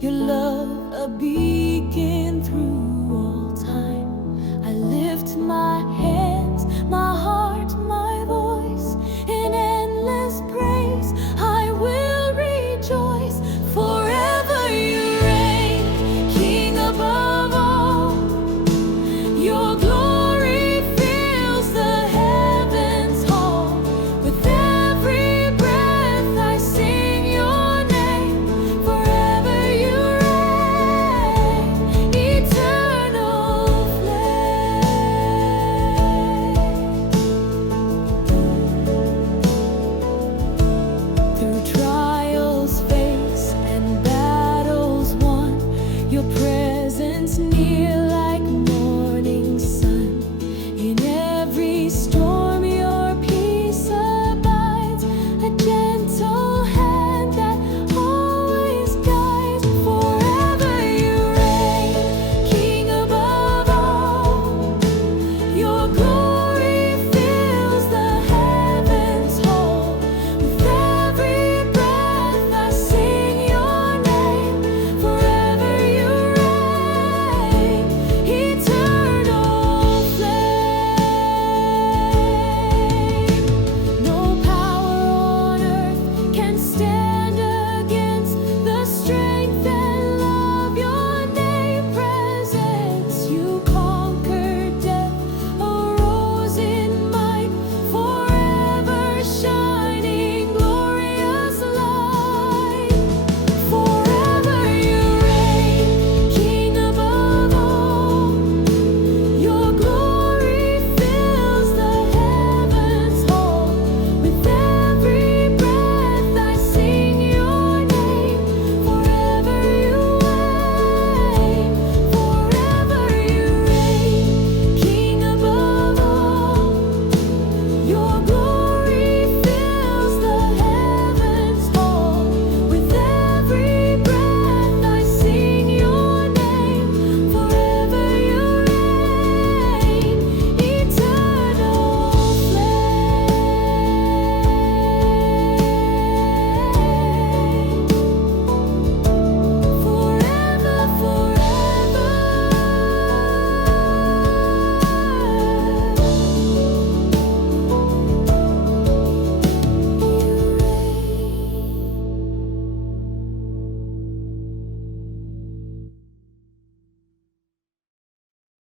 your love a beacon through all time. I lift my hands, my heart, my voice in endless praise. I will rejoice. Forever you reign, King above all. Your glory fills the heavens hall. With every breath I sing your name. Forever you reign, eternal flame. Through trials faced and battles won, your presence near.